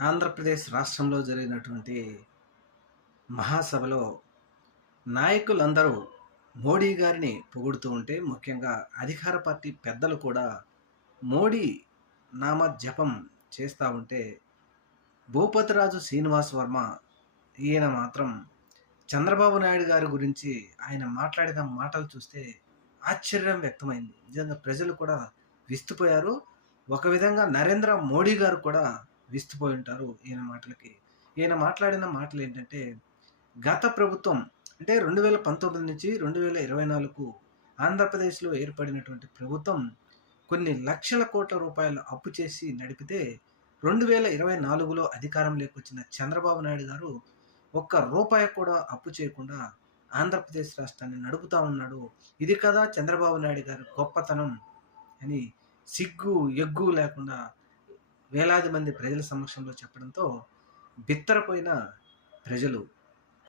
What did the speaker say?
ఆంధ్రప్రదేశ్ రాష్ట్రంలో జరిగినటువంటి మహాసభలో నాయకులందరూ మోడీ గారిని పొగుడుతూ ఉంటే ముఖ్యంగా అధికార పార్టీ పెద్దలు కూడా మోడీ నామ జపం చేస్తూ ఉంటే భూపతిరాజు శ్రీనివాస్ వర్మ ఈయన మాత్రం చంద్రబాబు నాయుడు గారి గురించి ఆయన మాట్లాడిన మాటలు చూస్తే ఆశ్చర్యం వ్యక్తమైంది. నిజంగా ప్రజలు కూడా విస్తుపోయారు. ఒక విధంగా నరేంద్ర మోడీ గారు కూడా విస్తుపోయి ఉంటారు ఈయన మాటలకి. ఈయన మాట్లాడిన మాటలు ఏంటంటే గత ప్రభుత్వం అంటే రెండు వేల పంతొమ్మిది నుంచి రెండు వేల ఇరవై నాలుగు ఆంధ్రప్రదేశ్లో ఏర్పడినటువంటి ప్రభుత్వం కొన్ని లక్షల కోట్ల రూపాయలు అప్పు చేసి నడిపితే రెండు వేల ఇరవై నాలుగులో అధికారంలోకి వచ్చిన చంద్రబాబు నాయుడు గారు ఒక్క రూపాయి కూడా అప్పు చేయకుండా ఆంధ్రప్రదేశ్ రాష్ట్రాన్ని నడుపుతా ఉన్నాడు. ఇది కదా చంద్రబాబు నాయుడు గారి గొప్పతనం అని సిగ్గు ఎగ్గు లేకుండా వేలాది మంది ప్రజల సమక్షంలో చెప్పడంతో బిత్తరపోయిన ప్రజలు